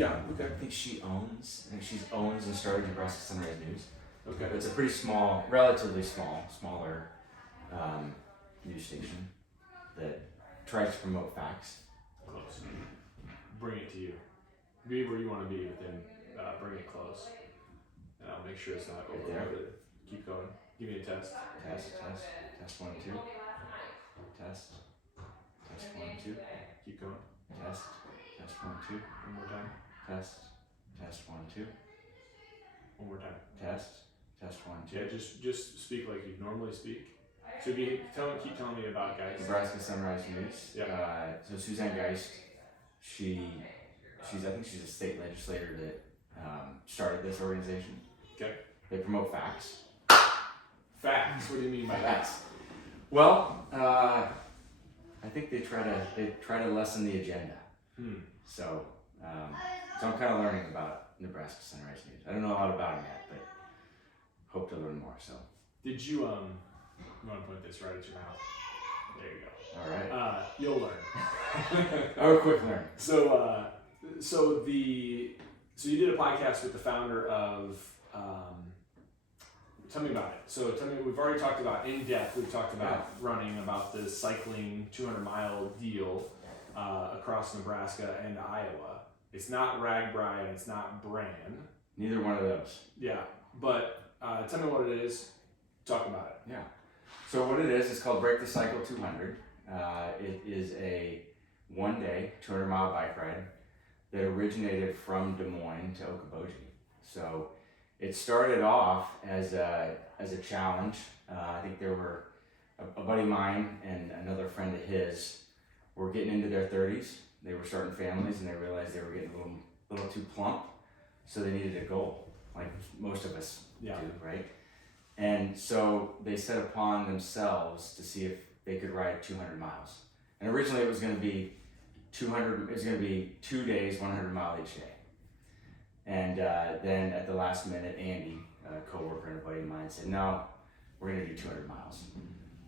Yeah. Okay. I think she owns and started Nebraska Sunrise News. Okay. It's a pretty small, relatively smaller news station that tries to promote facts. Close. Bring it to you. Be where you want to be, but then bring it close. And I'll make sure it's not Right there. overloaded. Keep going. Give me a test. Test 1 2. Test 1 2. Keep going. Test 1 2. One more time. Test 1 2. One more time. Test 1 2. Yeah, just speak like you normally speak. So keep telling me about Geist. Nebraska Sunrise News. Yeah. So Suzanne Geist, she's I think she's a state legislator that started this organization. Okay. They promote facts. Facts. What do you mean by that? Facts. Well, I think they try to lessen the agenda. So I'm kind of learning about Nebraska Sunrise News. I don't know a lot about them yet, but hope to learn more. So. Did you you want to put this right at your mouth? There you go. All right. You'll learn. Oh, quick learn. So you did a podcast with the founder of. Tell me about it. So tell me, we've already talked about in depth. We've talked about running, about the cycling 200-mile deal across Nebraska and Iowa. It's not RAGBRAI and it's not Bran. Neither one of those. Yeah, but tell me what it is. Talk about it. Yeah. So what it is, it's called Break the Cycle 200. It is a 1-day 200-mile bike ride that originated from Des Moines to Okoboji. So it started off as a challenge. I think there were a buddy of mine and another friend of his were getting into their 30s. They were starting families and they realized they were getting a little too plump. So they needed a goal, like most of us do, right? And so they set upon themselves to see if they could ride 200 miles. And originally it was going to be 2 days, 100 miles each day. And then at the last minute, Andy, a coworker and a buddy of mine, said, no, we're going to do 200 miles.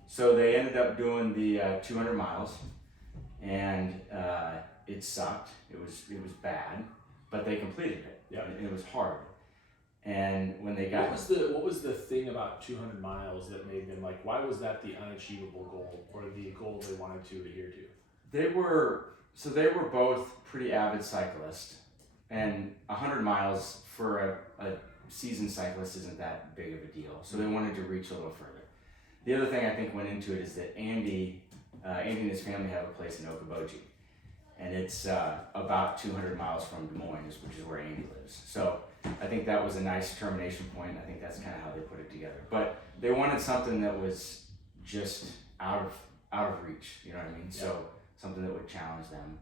So they ended up doing the 200 miles, and it sucked. It was bad, but they completed it. Yeah. And it was hard. And when they got what was the thing about 200 miles that made them like, why was that the unachievable goal or the goal they wanted to adhere to? They were both pretty avid cyclists, and 100 miles for a seasoned cyclist isn't that big of a deal. So they wanted to reach a little further. The other thing I think went into it is that Andy and his family have a place in Okoboji, and it's about 200 miles from Des Moines, which is where Andy lives. So I think that was a nice termination point. I think that's kind of how they put it together. But they wanted something that was just out of reach. You know what I mean? Yeah. So something that would challenge them.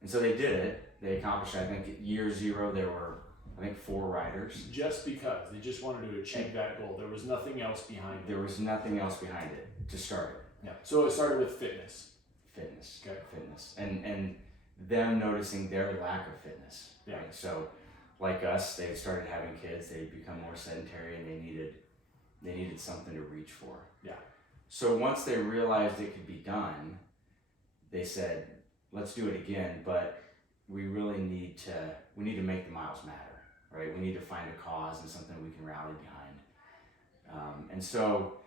And so they did it. They accomplished it. I think at year 0 there were 4 riders. Just because they just wanted to achieve that goal. There was nothing else behind it. There was nothing else behind it to start it. Yeah. So it started with fitness. Okay. Fitness. And them noticing their lack of fitness. Yeah. Right? So like us, they started having kids, they'd become more sedentary, and they needed something to reach for. Yeah. So once they realized it could be done, they said, let's do it again, but we really need to make the miles matter, right? We need to find a cause and something we can rally behind. And so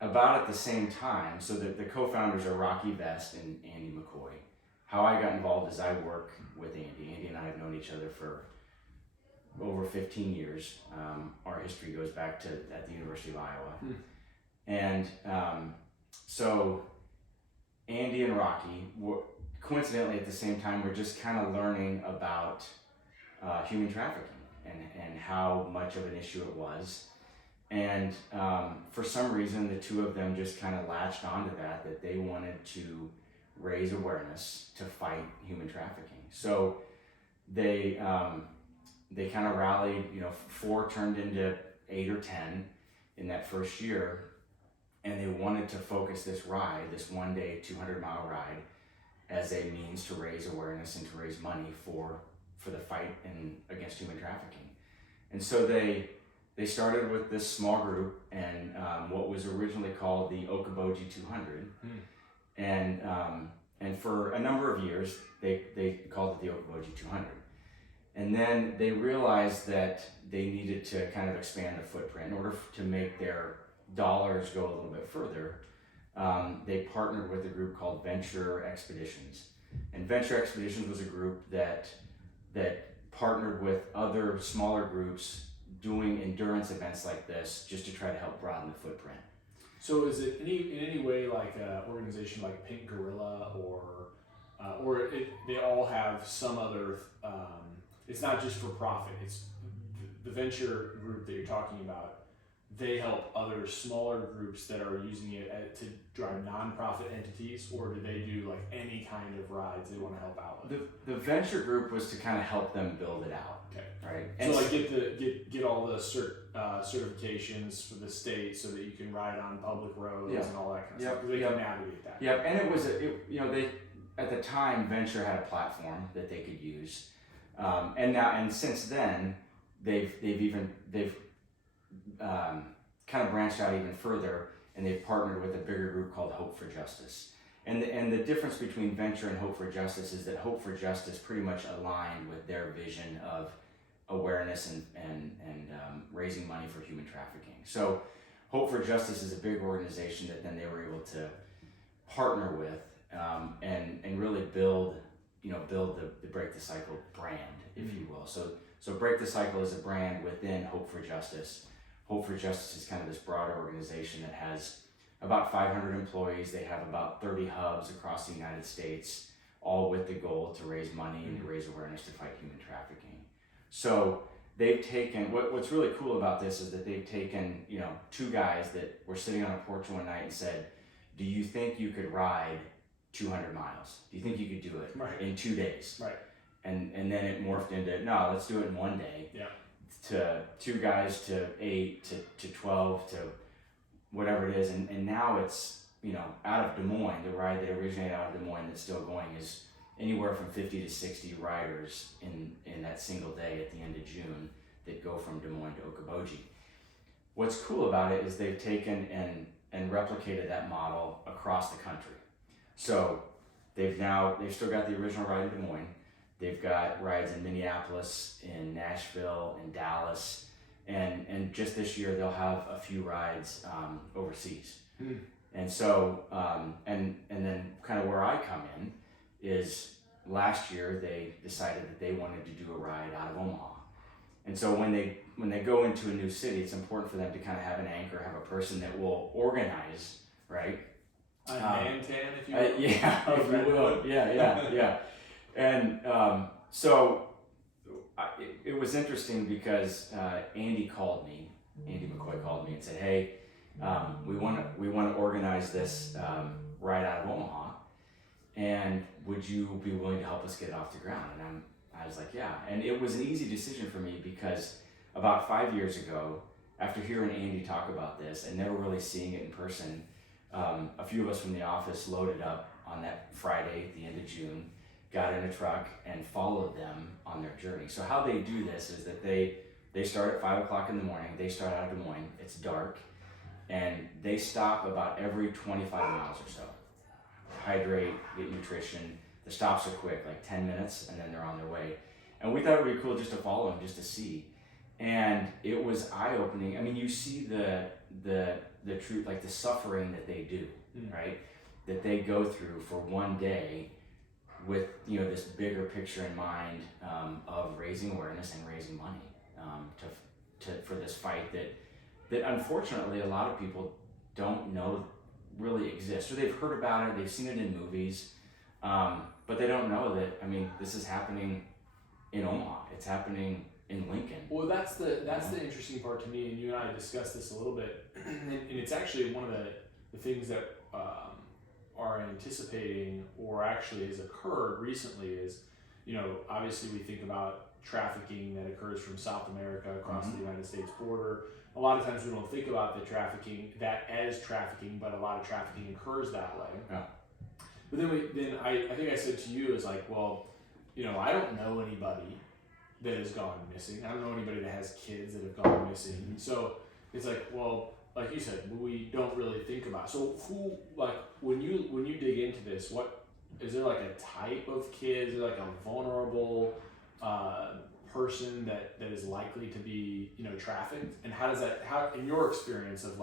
about at the same time, so the co-founders are Rocky Vest and Andy McCoy. How I got involved is I work with Andy. Andy and I have known each other for over 15 years. Our history goes back to at the University of Iowa. And so Andy and Rocky were coincidentally at the same time were just kind of learning about human trafficking and how much of an issue it was. And for some reason, the two of them just kind of latched onto that they wanted to raise awareness to fight human trafficking. So they kind of rallied, 4 turned into 8 or 10 in that first year, and they wanted to focus this 1-day 200-mile ride as a means to raise awareness and to raise money for the fight against human trafficking. And so they started with this small group and what was originally called the Okoboji 200. And for a number of years, they called it the Okoboji 200. And then they realized that they needed to kind of expand the footprint in order to make their dollars go a little bit further. They partnered with a group called Venture Expeditions. And Venture Expeditions was a group that partnered with other smaller groups doing endurance events like this just to try to help broaden the footprint. So is it in any way like an organization like Pink Gorilla or they all have some other, it's not just for profit, it's the venture group that you're talking about, they help other smaller groups that are using it to drive nonprofit entities, or do they do like any kind of rides they want to help out with? The venture group was to kind of help them build it out. Okay. Right. And so like get all the certifications for the state so that you can ride on public roads and all that kind of stuff. Because they can navigate that. Yep. And it was they at the time Venture had a platform that they could use, and since then they've kind of branched out even further, and they've partnered with a bigger group called Hope for Justice. And the difference between Venture and Hope for Justice is that Hope for Justice pretty much aligned with their vision of awareness and raising money for human trafficking. So Hope for Justice is a big organization that then they were able to partner with and really build the Break the Cycle brand, if you will. So Break the Cycle is a brand within Hope for Justice. Hope for Justice is kind of this broader organization that has about 500 employees. They have about 30 hubs across the United States, all with the goal to raise money and to raise awareness to fight human trafficking. So they've taken, what's really cool about this is that they've taken, two guys that were sitting on a porch one night and said, do you think you could ride 200 miles? Do you think you could do it in 2 days? Right. And then it morphed into, no, let's do it in 1 day. Yeah. To 2 guys, to 8, to 12, to whatever it is. And now it's, out of Des Moines, the ride that originated out of Des Moines that's still going is anywhere from 50 to 60 riders in that single day at the end of June that go from Des Moines to Okoboji. What's cool about it is they've taken and replicated that model across the country. So they've still got the original ride in Des Moines. They've got rides in Minneapolis, in Nashville, in Dallas, and just this year they'll have a few rides overseas. And so and then kind of where I come in is last year they decided that they wanted to do a ride out of Omaha. And so when they go into a new city, it's important for them to kind of have an anchor, have a person that will organize, right? A man tan, if you will. If you will. Yeah. And so it was interesting because Andy McCoy called me and said, hey, we want to organize this ride out of Omaha, and would you be willing to help us get it off the ground? And I was like, yeah. And it was an easy decision for me because about 5 years ago, after hearing Andy talk about this and never really seeing it in person, a few of us from the office loaded up on that Friday at the end of June, got in a truck and followed them on their journey. So how they do this is that they start at 5 o'clock in the morning. They start out of Des Moines. It's dark, and they stop about every 25 miles or so. Hydrate, get nutrition. The stops are quick, like 10 minutes, and then they're on their way. And we thought it would be cool just to follow them, just to see. And it was eye-opening. I mean, you see the truth, like the suffering that they do, right? That they go through for 1 day with this bigger picture in mind of raising awareness and raising money for this fight that unfortunately a lot of people don't know really exists, or they've heard about it, they've seen it in movies, but they don't know that. I mean, this is happening in Omaha. It's happening in Lincoln. Well, that's the interesting part to me, and you and I discussed this a little bit, and it's actually one of the things that are anticipating or actually has occurred recently is, obviously we think about trafficking that occurs from South America across the United States border. A lot of times we don't think about the trafficking as trafficking, but a lot of trafficking occurs that way. Yeah. But then I think I said to you is like, well, I don't know anybody that has gone missing. I don't know anybody that has kids that have gone missing. So it's like, well, like you said, we don't really think about it. So who, like, when you dig into this, what is there, like a type of kid? Is there like a vulnerable person that is likely to be, trafficked? And how in your experience of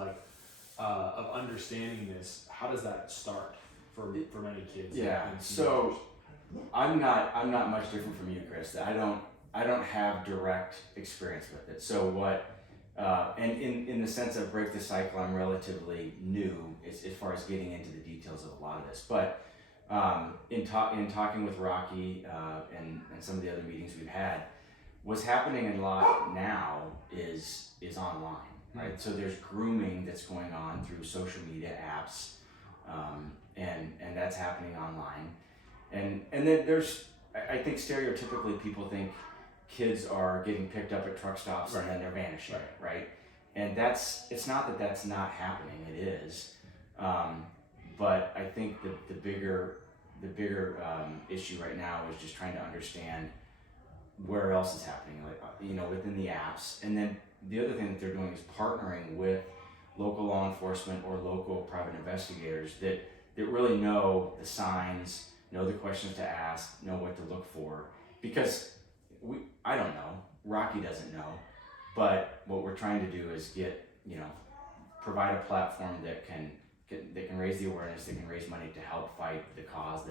of understanding this, how does that start for many kids? Yeah. So I'm not much different from you, Chris. I don't have direct experience with it. So what, and in the sense of break the cycle, I'm relatively new as far as getting into the details of a lot of this. But in talking with Rocky and some of the other meetings we've had, what's happening a lot now is online, right? So there's grooming that's going on through social media apps, and that's happening online, and then there's, I think stereotypically people think kids are getting picked up at truck stops and then they're vanishing, right? And it's not that that's not happening, it is, but I think the bigger issue right now is just trying to understand where else is happening, within the apps. And then the other thing that they're doing is partnering with local law enforcement or local private investigators that really know the signs, know the questions to ask, know what to look for. Because I don't know, Rocky doesn't know, but what we're trying to do is provide a platform that can raise the awareness, that can raise money to help fight the cause,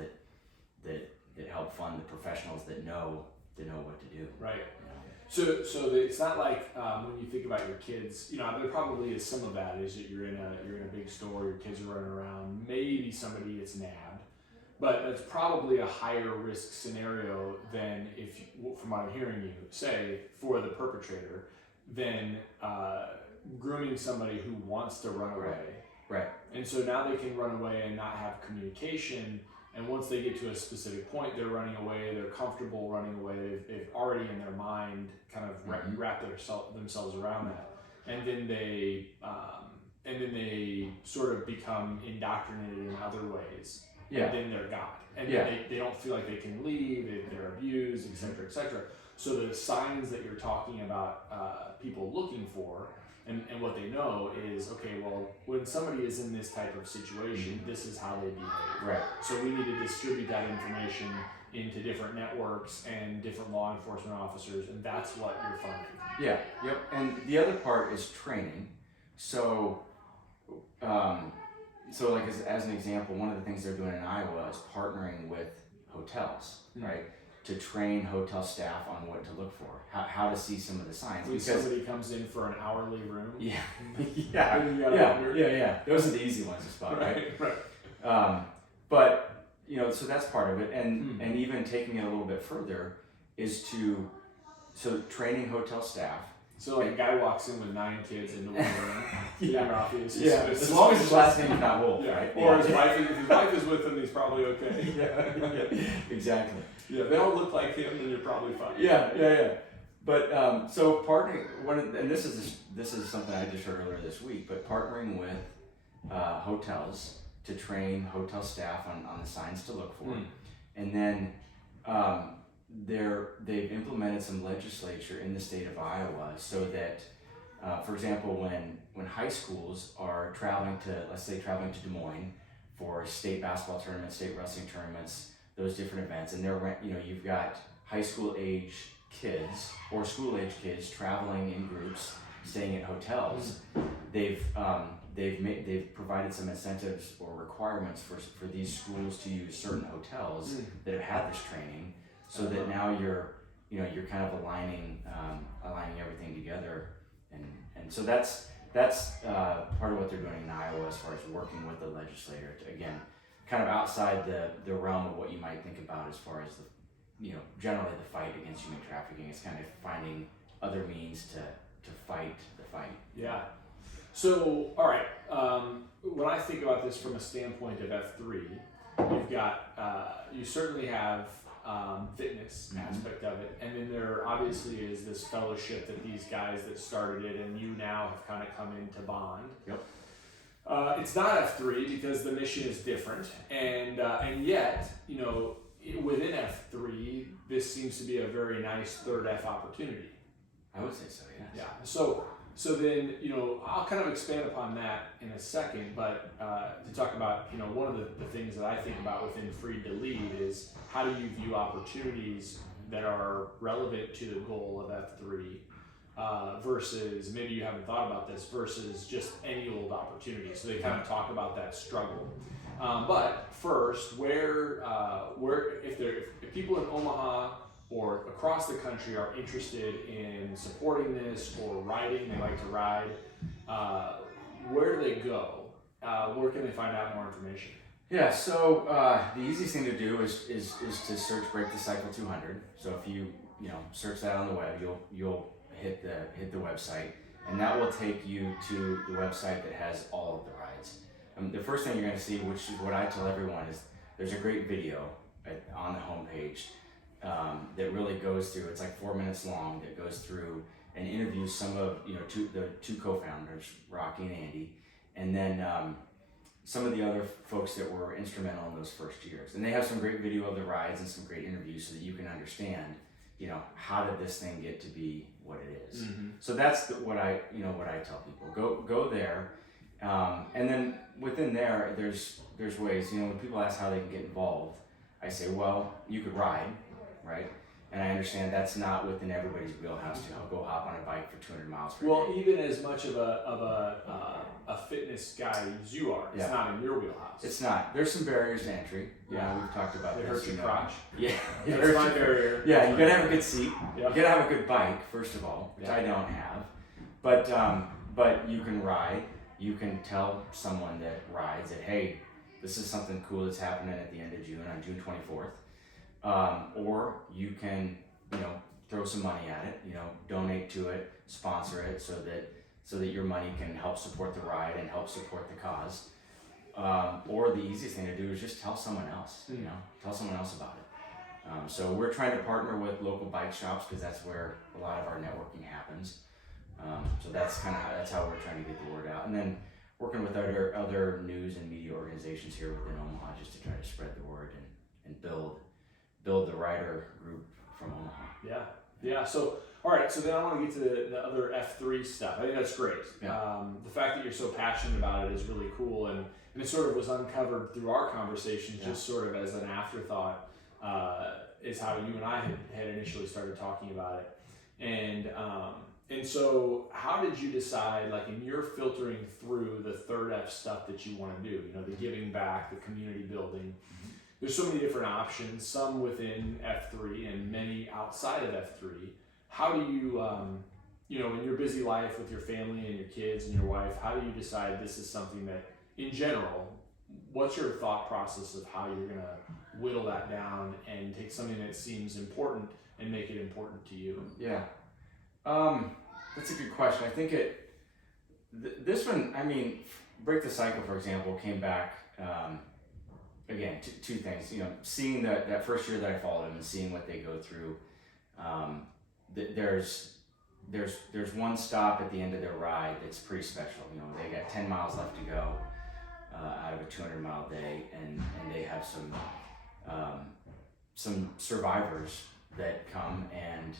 that help fund the professionals that know what to do. Right. So it's not like when you think about your kids, there probably is some of that, is that you're in a big store, your kids are running around, maybe somebody gets nabbed, but that's probably a higher risk scenario than from what I'm hearing you say, for the perpetrator, than grooming somebody who wants to run away. Right. And so now they can run away and not have communication. And once they get to a specific point, they're running away, they're comfortable running away, they've already in their mind kind of wrapped themselves around that. And then they sort of become indoctrinated in other ways. Yeah. And then they're gone. And they don't feel like they can leave, they're abused, et cetera, et cetera. So the signs that you're talking about people looking for, and what they know is, okay, well, when somebody is in this type of situation, this is how they behave. Right. So we need to distribute that information into different networks and different law enforcement officers, and that's what you're funding. Yeah, yep. And the other part is training. So, like as an example, one of the things they're doing in Iowa is partnering with hotels, right? To train hotel staff on what to look for, how to see some of the signs. When somebody comes in for an hourly room. Yeah. Those are the easy ones to spot, right? But so that's part of it, and even taking it a little bit further is training hotel staff. So like a guy walks in with 9 kids into one room. As long as his last name is not Wolfe, right? Or his wife, if his wife is with him, he's probably okay. Exactly. Yeah, they don't look like him, then you're probably fine. Yeah. But so partnering, and this is something I just heard earlier this week, but partnering with hotels to train hotel staff on the signs to look for, and then they've implemented some legislature in the state of Iowa so that, for example, when high schools are traveling to Des Moines for state basketball tournaments, state wrestling tournaments, those different events, and you've got high school age kids or school age kids traveling in groups, staying at hotels. They've provided some incentives or requirements for these schools to use certain hotels that have had this training, so that now you're kind of aligning everything together, and so that's part of what they're doing in Iowa as far as working with the legislator to, again, kind of outside the realm of what you might think about as far as generally the fight against human trafficking. It's kind of finding other means to fight the fight. Yeah. So, all right, when I think about this from a standpoint of F3, you've got, you certainly have fitness aspect of it, and then there obviously is this fellowship that these guys that started it and you now have kind of come into bond. Yep. It's not F3 because the mission is different, and yet, within F3, this seems to be a very nice third F opportunity. I would say so, yes. Yeah. So then, I'll kind of expand upon that in a second, but to talk about, one of the things that I think about within Freed to Lead is how do you view opportunities that are relevant to the goal of F3 versus, maybe you haven't thought about this, versus just any old opportunity. So they kind of talk about that struggle. But first, where if people in Omaha or across the country are interested in supporting this or riding, they like to ride, where do they go? Where can they find out more information? Yeah, so the easiest thing to do is to search Break the Cycle 200. So if you search that on the web, you'll hit the website, and that will take you to the website that has all of the rides. The first thing you're going to see, which is what I tell everyone, is there's a great video on the homepage that really goes through. It's like 4 minutes long. That goes through and interviews some of the two co-founders, Rocky and Andy, and then some of the other folks that were instrumental in those first years. And they have some great video of the rides and some great interviews so that you can understand, how did this thing get to be what it is. Mm-hmm. So that's what I tell people. Go there, and then within there, there's ways. When people ask how they can get involved, I say, well, you could ride, right? And I understand that's not within everybody's wheelhouse to go hop on a bike for 200 miles per day. Well, even as much of a fitness guy as you are, it's not in your wheelhouse. It's not. There's some barriers to entry. Yeah, we've talked about it. It hurts your crotch. Yeah, that's my barrier. Yeah, you gotta have a good seat. Yep. You gotta have a good bike, first of all, which I don't have. But you can ride. You can tell someone that rides that, hey, this is something cool that's happening at the end of June, on June 24th. Or you can, throw some money at it, donate to it, sponsor it so that your money can help support the ride and help support the cause. Or the easiest thing to do is just tell someone else, tell someone else about it. So we're trying to partner with local bike shops because that's where a lot of our networking happens. So that's how we're trying to get the word out. And then working with other news and media organizations here within Omaha just to try to spread the word and build the rider group from Omaha. Yeah. So, all right. So then I want to get to the other F3 stuff. I think that's great. Yeah. The fact that you're so passionate about it is really cool, and it sort of was uncovered through our conversation, just sort of as an afterthought, is how you and I had initially started talking about it. And so how did you decide, like in your filtering through the third F stuff that you want to do, the giving back, the community building, there's so many different options, some within F3 and many outside of F3. How do you, in your busy life with your family and your kids and your wife, how do you decide this is something that, in general, what's your thought process of how you're going to whittle that down and take something that seems important and make it important to you? Yeah. That's a good question. I think this one, Break the Cycle, for example, came back, again, two things, seeing that first year that I followed them and seeing what they go through. There's one stop at the end of their ride that's pretty special. They got 10 miles left to go out of a 200-mile day, and they have some survivors that come and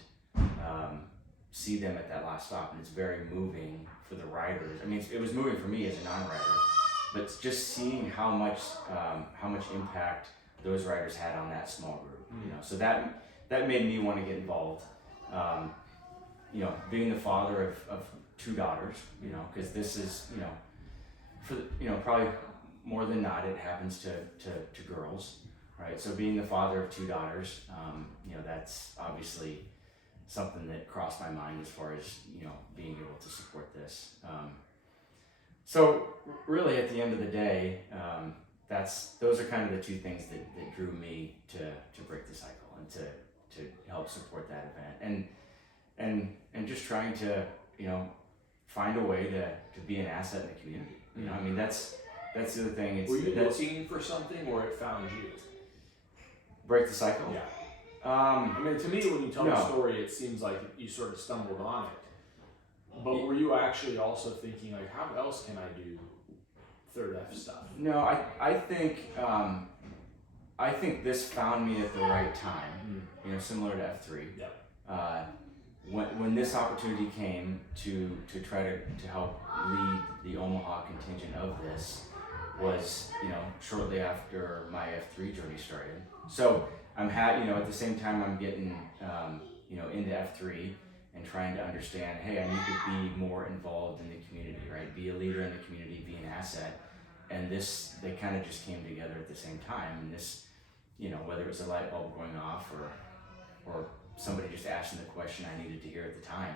see them at that last stop, and it's very moving for the riders. It was moving for me as a non-rider, but just seeing how much impact those riders had on that small group. So that made me want to get involved. Being the father of two daughters, because this is, for probably more than not, it happens to girls, right? So being the father of two daughters, that's obviously something that crossed my mind as far as, being able to support this. So really at the end of the day, those are kind of the two things that drew me to Break the Cycle and to help support that event. And just trying to, find a way to be an asset in the community. That's the other thing. Were you looking for something, or it found you? Break the Cycle? Yeah. To me, when you tell the story, it seems like you sort of stumbled on it. But were you actually also thinking, like, how else can I do third F stuff? No, I think this found me at the right time. Similar to F3. Yeah. When this opportunity came to try to help lead the Omaha contingent of this was, shortly after my F3 journey started. So, at the same time I'm getting, into F3 and trying to understand, hey, I need to be more involved in the community, right? Be a leader in the community, be an asset. And they kind of just came together at the same time. And this, whether it was a light bulb going off or somebody just asking the question I needed to hear at the time,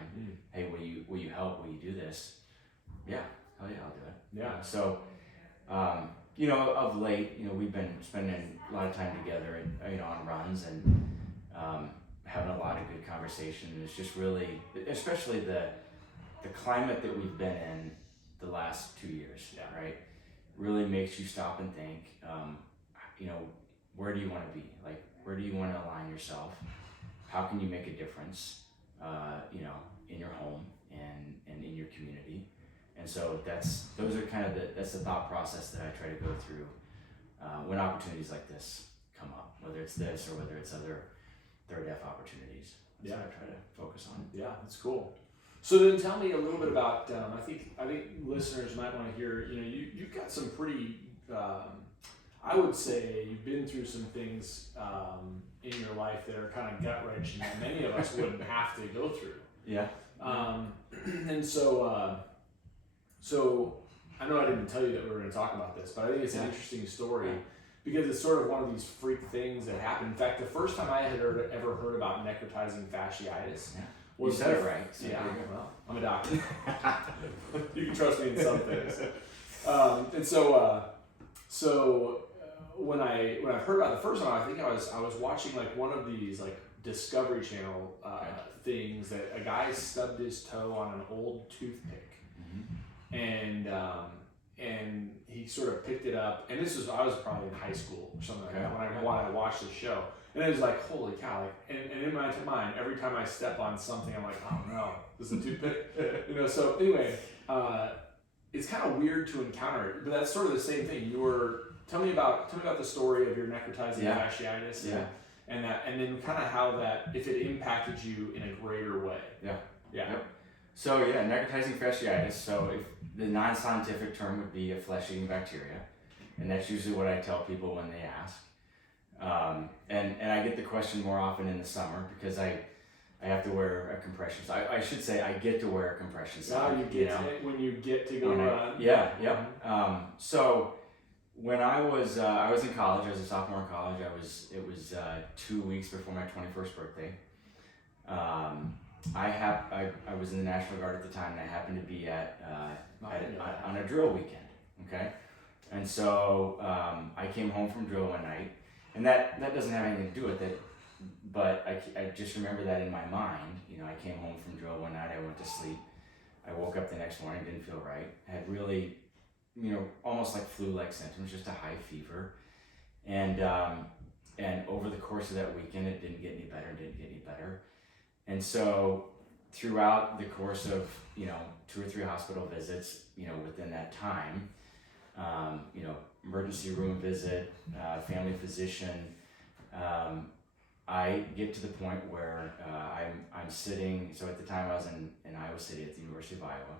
hey, will you help? Will you do this? Yeah, hell yeah, I'll do it. Yeah. So, of late, we've been spending a lot of time together and, on runs and having a lot of good conversation. And it's just really, especially the climate that we've been in the last 2 years, right? Really makes you stop and think, where do you want to be? Like, where do you want to align yourself? How can you make a difference, in your home and in your community? And so that's the thought process that I try to go through when opportunities like this come up, whether it's this or whether it's other third F opportunities. That's what I try to focus on. Yeah, that's cool. So then tell me a little bit about, I think listeners might want to hear, you've got some pretty, I would say you've been through some things in your life that are kind of gut-wrenching that many of us wouldn't have to go through. Yeah. And so I know I didn't tell you that we were going to talk about this, but I think it's an interesting story because it's sort of one of these freak things that happen. In fact, the first time I had ever heard about necrotizing fasciitis, you said it right. So yeah, well, I'm a doctor. You can trust me in some things. When I heard about it the first time, I think I was watching like one of these like Discovery Channel things that a guy stubbed his toe on an old toothpick, and he sort of picked it up. And I was probably in high school or something like that when I watched the show. And it was like, holy cow, like, and in my mind, every time I step on something, I'm like, oh no, this is a toothpick. So anyway, it's kind of weird to encounter it, but that's sort of the same thing. Tell me about the story of your necrotizing fasciitis and then kind of how that, if it impacted you in a greater way. Yeah. Yep. So necrotizing fasciitis. So if the non-scientific term would be a flesh-eating bacteria, and that's usually what I tell people when they ask. And I get the question more often in the summer because I have to wear a compression sock. I should say I get to wear a compression sock. You get it when you get to go run. So when I was in college, I was a sophomore in college. It was 2 weeks before my 21st birthday. I was in the National Guard at the time, and I happened to be on a drill weekend. Okay, and so I came home from drill one night. And that doesn't have anything to do with it, but I just remember that in my mind. I came home from drill one night, I went to sleep. I woke up the next morning, didn't feel right. I had really, almost like flu-like symptoms, just a high fever. And over the course of that weekend, it didn't get any better. And so throughout the course of, 2 or 3 hospital visits, within that time, emergency room visit, family physician. I get to the point where I'm sitting. So at the time I was in Iowa City at the University of Iowa.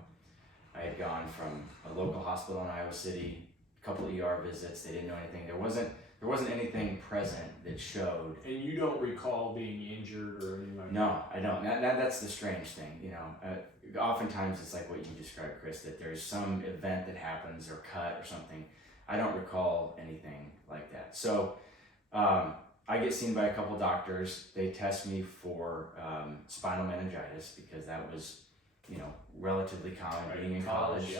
I had gone from a local hospital in Iowa City, a couple of ER visits. They didn't know anything. There wasn't anything present that showed. And you don't recall being injured or anything like that? No, I don't. That's the strange thing. Oftentimes it's like what you described, Chris, that there's some event that happens or cut or something. I don't recall anything like that. So I get seen by a couple doctors. They test me for spinal meningitis because that was, relatively common being in college. Yeah.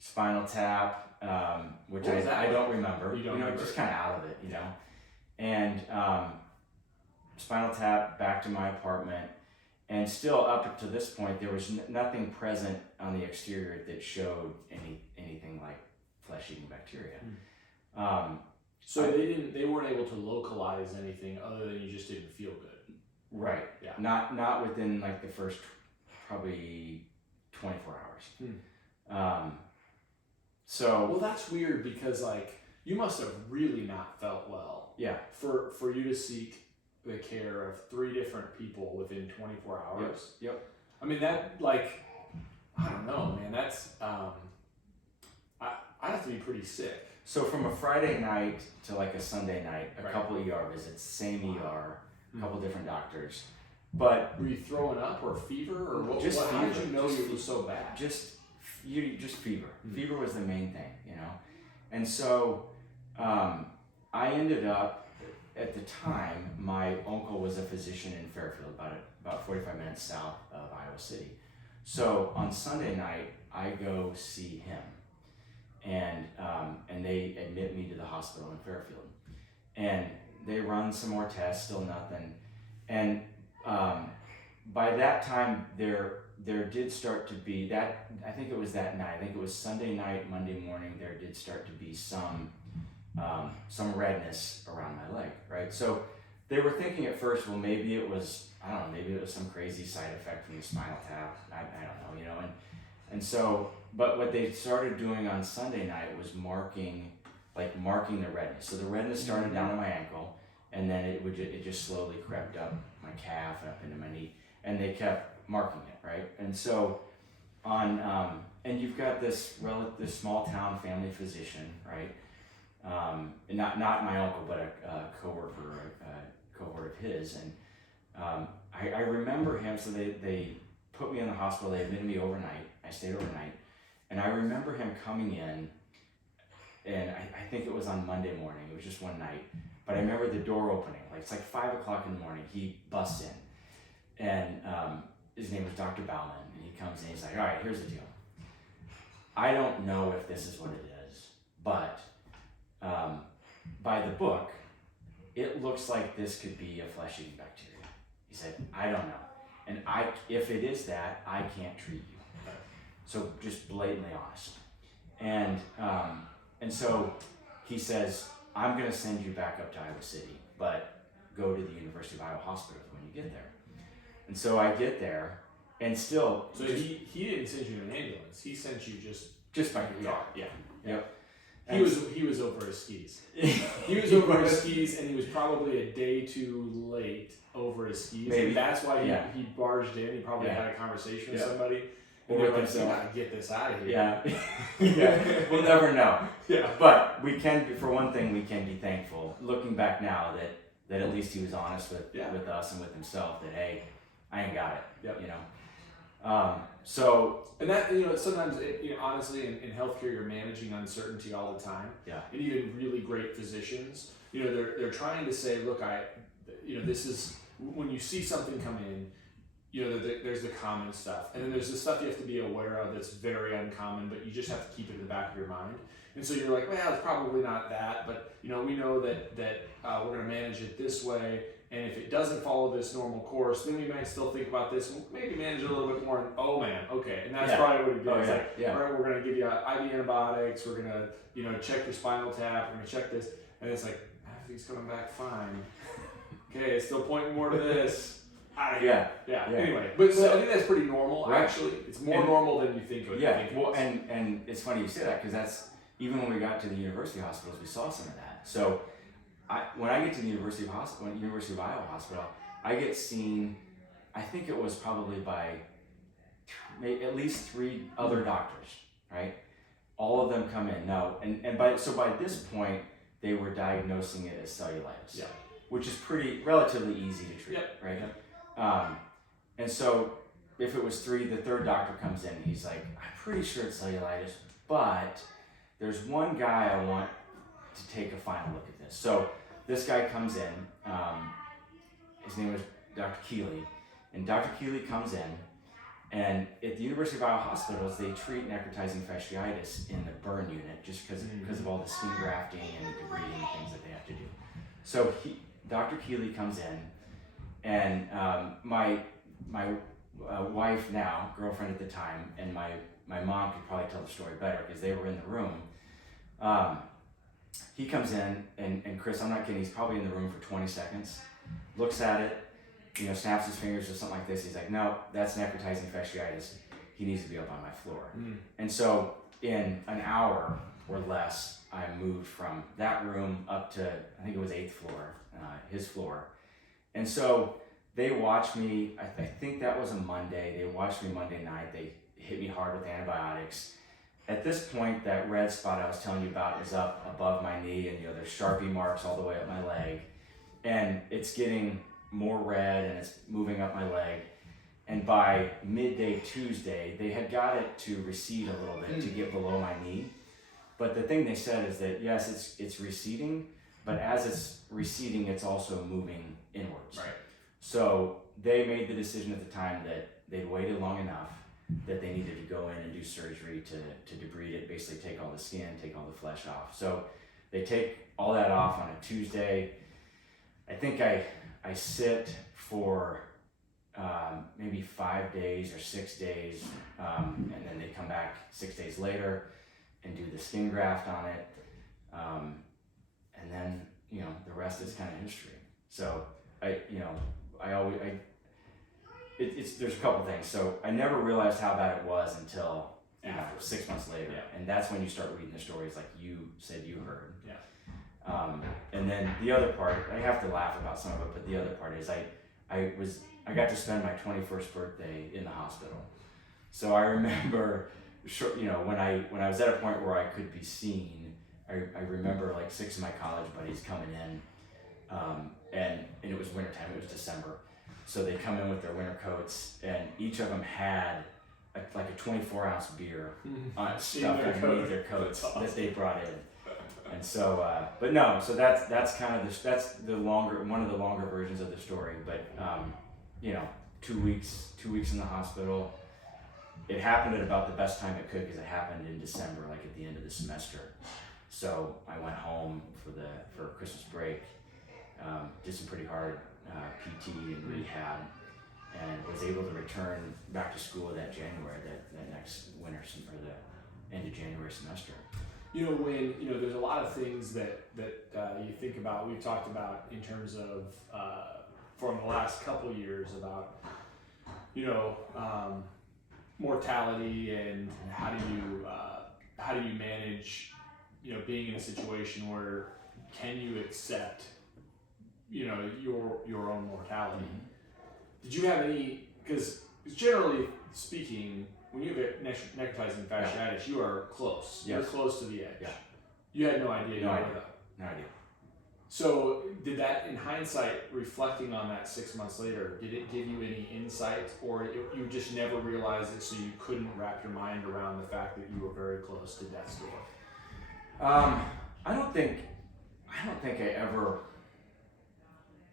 Spinal tap, which I don't remember. You don't remember? Just kind of out of it, And spinal tap, back to my apartment. And still up to this point, there was nothing present on the exterior that showed anything like flesh-eating bacteria. So they weren't able to localize anything other than you just didn't feel good. Right. Yeah. Not within like the first probably 24 hours. Well, that's weird because like you must have really not felt well. Yeah. For you to seek the care of 3 different people within 24 hours. Yep. I mean that I don't know, man. That's I'd have to be pretty sick. So from a Friday night to like a Sunday night, a Right. couple ER visits, same ER, a couple different doctors. But were you throwing up or fever or what? Just How did fever. you know Just it was so bad? just fever. Fever was the main thing, you know. And so I ended up, at the time, my uncle was a physician in Fairfield, about 45 minutes south of Iowa City. So on Sunday night, I go see him, and they admit me to the hospital in Fairfield, and they run some more tests, still nothing, and by that time there did start to be that, I think it was that night, I think it was Sunday night, Monday morning, there did start to be some redness around my leg, right? So they were thinking at first, well, maybe it was, I don't know, maybe it was some crazy side effect from the spinal tap, I don't know, you know, and so, but what they started doing on Sunday night was marking the redness. So the redness started down to my ankle, and then it just slowly crept up my calf and up into my knee, and they kept marking it, right? And so and you've got this small town family physician, right? Not my uncle, but a cohort of his, and I remember him. So they put me in the hospital. They admitted me overnight. I stayed overnight, and I remember him coming in, and I think it was on Monday morning. It was just one night, but I remember the door opening. Like it's like 5 o'clock in the morning. He busts in, and his name was Dr. Bauman, and he comes in. He's like, "All right, here's the deal. I don't know if this is what it is, but by the book, it looks like this could be a flesh-eating bacteria." He said, "I don't know, and if it is that, I can't treat you." So just blatantly honest, and so he says, "I'm going to send you back up to Iowa City, but go to the University of Iowa Hospital when you get there." And so I get there, and still. So he didn't send you in an ambulance. He sent you just by your car. yeah. Yep. And He was over his skis. He was over his skis, and he was probably a day too late over his skis. Maybe. And that's why he barged in. He probably had a conversation with somebody. And Or they're with like, "You himself. gotta get this out of here." Yeah. We'll never know. Yeah. But we can, for one thing, we can be thankful, looking back now, that at least he was honest with us and with himself, that, hey, I ain't got it. Yep. You know. So. And that, sometimes, honestly, in healthcare, you're managing uncertainty all the time. Yeah. And even really great physicians, they're trying to say, look, this is, when you see something come in, there's the common stuff, and then there's the stuff you have to be aware of that's very uncommon, but you just have to keep it in the back of your mind. And so you're like, well, it's probably not that, but we know that we're going to manage it this way. And if it doesn't follow this normal course, then we might still think about this and maybe manage it a little bit more. And, oh man, okay. And that's probably what he did. Oh, It's yeah. like, Yeah. all right, we're going to give you IV antibiotics. We're going to, check your spinal tap. We're going to check this. And it's like, everything's coming back fine. Okay, it's still pointing more to this. Out of here. Yeah. Anyway, but so I think that's pretty normal. Right. Actually, it's more normal than you think. And it's funny you say that, because that's, even when we got to the university hospitals, we saw some of that. So when I get to the University of Iowa Hospital, I get seen, I think it was probably by at least 3 other doctors, right? All of them come in. No, and by this point, they were diagnosing it as cellulitis, which is relatively easy to treat, right? And so if it was 3, the 3rd doctor comes in, and he's like, "I'm pretty sure it's cellulitis, but there's one guy I want to take a final look at this." So this guy comes in, his name was Dr. Keeley, and Dr. Keeley comes in, and at the University of Iowa hospitals, they treat necrotizing fasciitis in the burn unit just because of all the skin grafting and the debriding and things that they have to do. So Dr. Keeley comes in, and my wife now, girlfriend at the time, and my mom could probably tell the story better because they were in the room. He comes in, and Chris, I'm not kidding, he's probably in the room for 20 seconds, looks at it, snaps his fingers or something like this. He's like, "No, that's necrotizing fasciitis. He needs to be up on my floor." And so in an hour or less, I moved from that room up to, I think it was 8th floor, his floor. And so they watched me, I think that was a Monday. They watched me Monday night. They hit me hard with antibiotics. at this point, that red spot I was telling you about is up above my knee, and there's Sharpie marks all the way up my leg, and it's getting more red, and it's moving up my leg. And by midday Tuesday, they had got it to recede a little bit to get below my knee. But the thing they said is that yes, it's receding, but as it's receding, it's also moving inwards. Right. So they made the decision at the time that they'd waited long enough that they needed to go in and do surgery to debride it, basically take all the skin, take all the flesh off. So they take all that off on a Tuesday. I think I sit for maybe 5 days or 6 days, and then they come back 6 days later and do the skin graft on it, and then the rest is kind of history. So there's a couple things. So I never realized how bad it was until 6 months later, and that's when you start reading the stories like you said you heard. And then the other part, I have to laugh about some of it, but the other part is I got to spend my 21st birthday in the hospital. So I remember, when I was at a point where I could be seen, I remember like 6 of my college buddies coming in, and it was wintertime, it was December. So they come in with their winter coats, and each of them had like a 24-ounce beer stuffed underneath their coats that they brought in. And so, so that's kind of that's one of the longer versions of the story. But 2 weeks in the hospital. It happened at about the best time it could because it happened in December, like at the end of the semester. So I went home for Christmas break, did some pretty hard PT and rehab, and was able to return back to school that January, that next winter, or the end of January semester. When there's a lot of things that you think about. We've talked about in terms of from the last couple years about mortality and how do you manage being in a situation where can you accept your own mortality. Mm-hmm. Did you have any? Because generally speaking, when you have necrotizing fasciitis, you are close. Yes. You're close to the edge. Yeah. You had no idea. No idea. No idea. So did that, in hindsight, reflecting on that 6 months later, did it give you any insight, or you just never realized it, so you couldn't wrap your mind around the fact that you were very close to death's door? I don't think I ever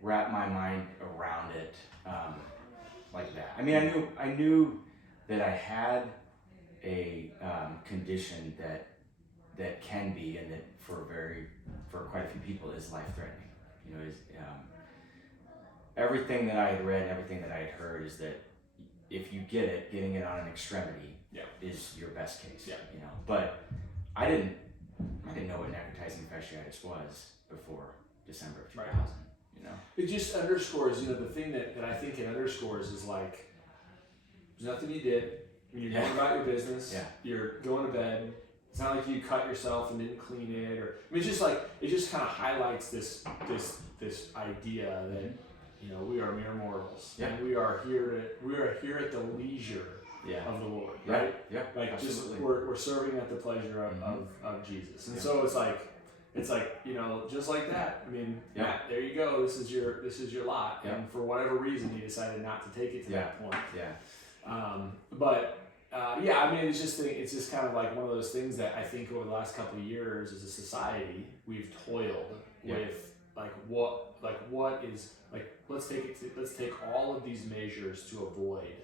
wrapped my mind around it like that. I mean, I knew that I had a condition that can be, and that for quite a few people is life-threatening. Everything that I had read, everything that I had heard is that if you getting it on an extremity is your best case. Yeah. But I didn't know what necrotizing fasciitis was before December of 2000. Right. It just underscores, the thing that I think it underscores is like, there's nothing you did. You're going about your business. Yeah. You're going to bed. It's not like you cut yourself and didn't clean it, it's just like it just kind of highlights this idea that we are mere mortals, and we are here at the leisure of the Lord, right? Yeah. Like absolutely. Just we're serving at the pleasure of Jesus, and so it's like just like that. I mean, Matt, there you go. This is your lot, and for whatever reason, you decided not to take it to that point. It's just kind of like one of those things that I think over the last couple of years as a society we've toiled with let's take all of these measures to avoid,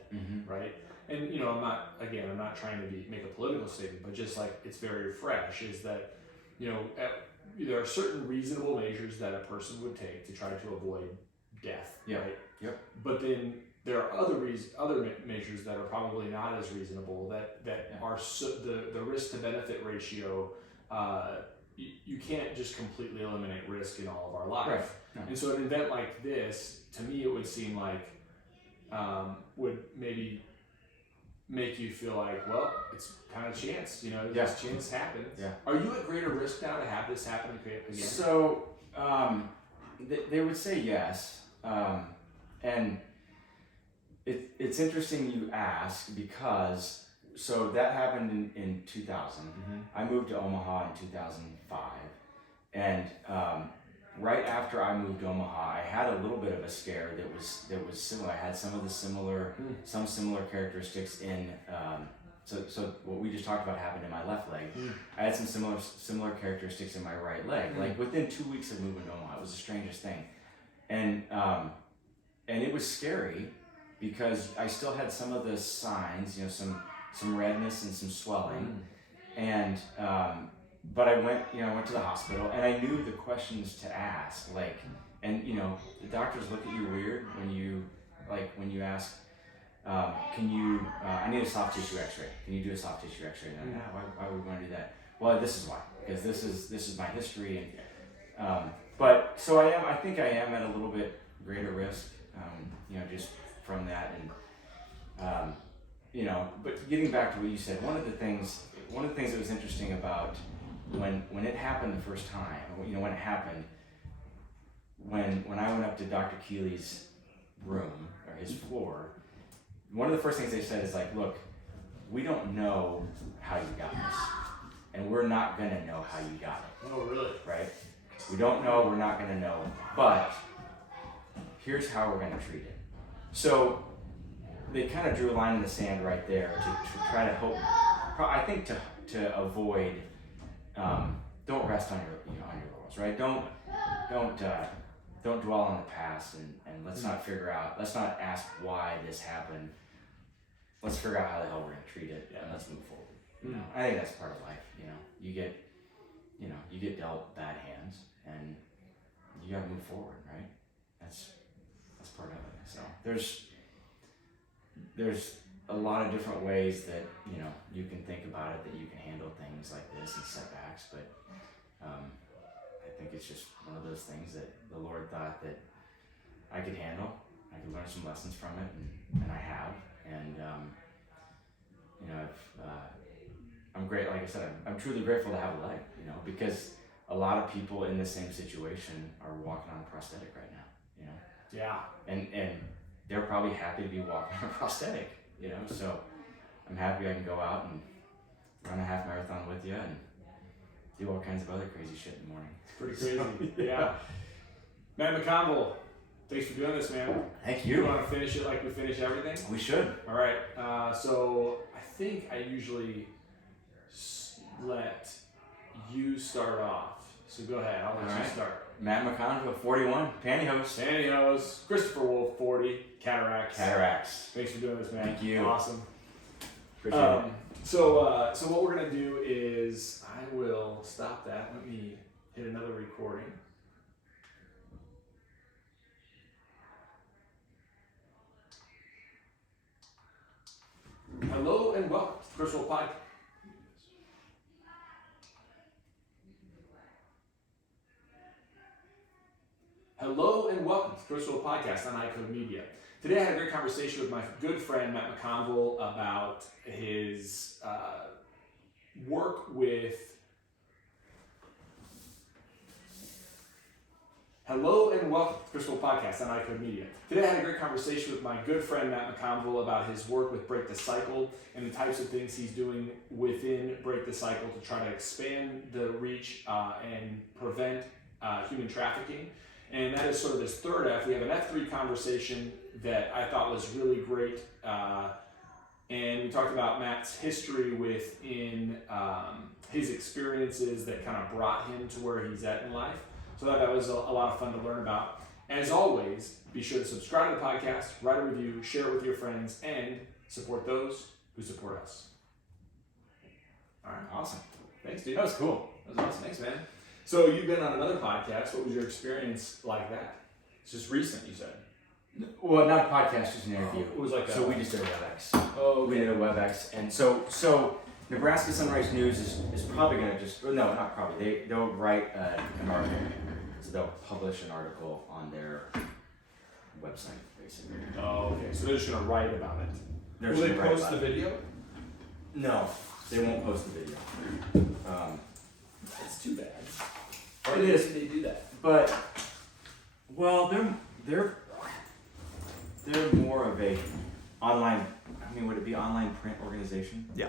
right? And I'm not trying to make a political statement, but just like it's very fresh is that there are certain reasonable measures that a person would take to try to avoid death, right? Yep. But then there are other measures that are probably not as reasonable that are the risk to benefit ratio. You can't just completely eliminate risk in all of our life. Right. No. And so an event like this, to me, it would seem like would maybe make you feel like, well, it's kind of chance. This chance happens. Yeah. Are you at greater risk now to have this happen again? So they would say yes, and it's interesting you ask because so that happened in 2000. I moved to Omaha in 2005, and right after I moved to Omaha, I had a little bit of a scare that was similar. I had some similar characteristics in. So what we just talked about happened in my left leg. I had some similar characteristics in my right leg. Like within 2 weeks of moving to Omaha, it was the strangest thing, and it was scary because I still had some of the signs, some redness and some swelling, and but I went to the hospital, and I knew the questions to ask, and the doctors look at you weird when you ask. Can you? I need a soft tissue X-ray. Can you do a soft tissue X-ray? And why would we want to do that? Well, this is why. Because this is my history, and but so I think I am at a little bit greater risk. Just from that, and But getting back to what you said, one of the things that was interesting about when it happened the first time, when it happened, when I went up to Dr. Keeley's room or his floor. One of the first things they said is look, we don't know how you got this, and we're not gonna know how you got it. Oh, really? Right? We don't know, we're not gonna know, but here's how we're gonna treat it. So they kind of drew a line in the sand right there to try to hope, I think to avoid, don't rest on your laurels, right? Don't dwell on the past, and let's not ask why this happened. Let's figure out how the hell we're gonna treat it, and let's move forward. I think that's part of life. You get dealt bad hands, and you gotta move forward, right? That's part of it. So there's a lot of different ways that you can think about it, that you can handle things like this and setbacks, but I think it's just one of those things that the Lord thought that I could handle. I could learn some lessons from it, and I have. And I'm great. Like I said, I'm truly grateful to have a leg. Because a lot of people in the same situation are walking on a prosthetic right now. Yeah. And they're probably happy to be walking on a prosthetic. So I'm happy I can go out and run a half marathon with you and do all kinds of other crazy shit in the morning. It's pretty crazy. Yeah. Matt McConville, thanks for doing this, man. Thank you. You want to finish it like we finish everything? We should. All right. So I think I usually let you start off. So go ahead. I'll let you start. Matt McConville, 41, pantyhose. Christopher Wolfe, 40, cataracts. Thanks for doing this, man. Thank you. Awesome. Appreciate it. So what we're gonna do is I will stop that. Let me hit another recording. Hello and welcome to the Crystal Podcast. Hello and welcome to the Crystal Podcast on EyeCode Media. Today I had a great conversation with my good friend Matt McConville about his work with. Hello and welcome to the Crystal Podcast on EyeCode Media. Today I had a great conversation with my good friend Matt McConville about his work with Break the Cycle and the types of things he's doing within Break the Cycle to try to expand the reach and prevent human trafficking. And that is sort of this third F. We have an F3 conversation that I thought was really great. And we talked about Matt's history within his experiences that kind of brought him to where he's at in life. So that was a lot of fun to learn about. As always, be sure to subscribe to the podcast, write a review, share it with your friends, and support those who support us. All right. Awesome. Thanks, dude. That was cool. That was awesome. Thanks, man. So you've been on another podcast. What was your experience like that? It's just recent, you said. Well, not a podcast, just an interview. It was like so we just did a WebEx. Oh, okay. We did a WebEx, and so Nebraska Sunrise News is probably going to just, no, not probably. They'll write an article, so they'll publish an article on their website, basically. Oh, okay. So they're just going to write about it. Will they post the video? No, they won't post the video. That's too bad. It is. They do that. But they're more of a online. mean, would it be online print organization? Yeah.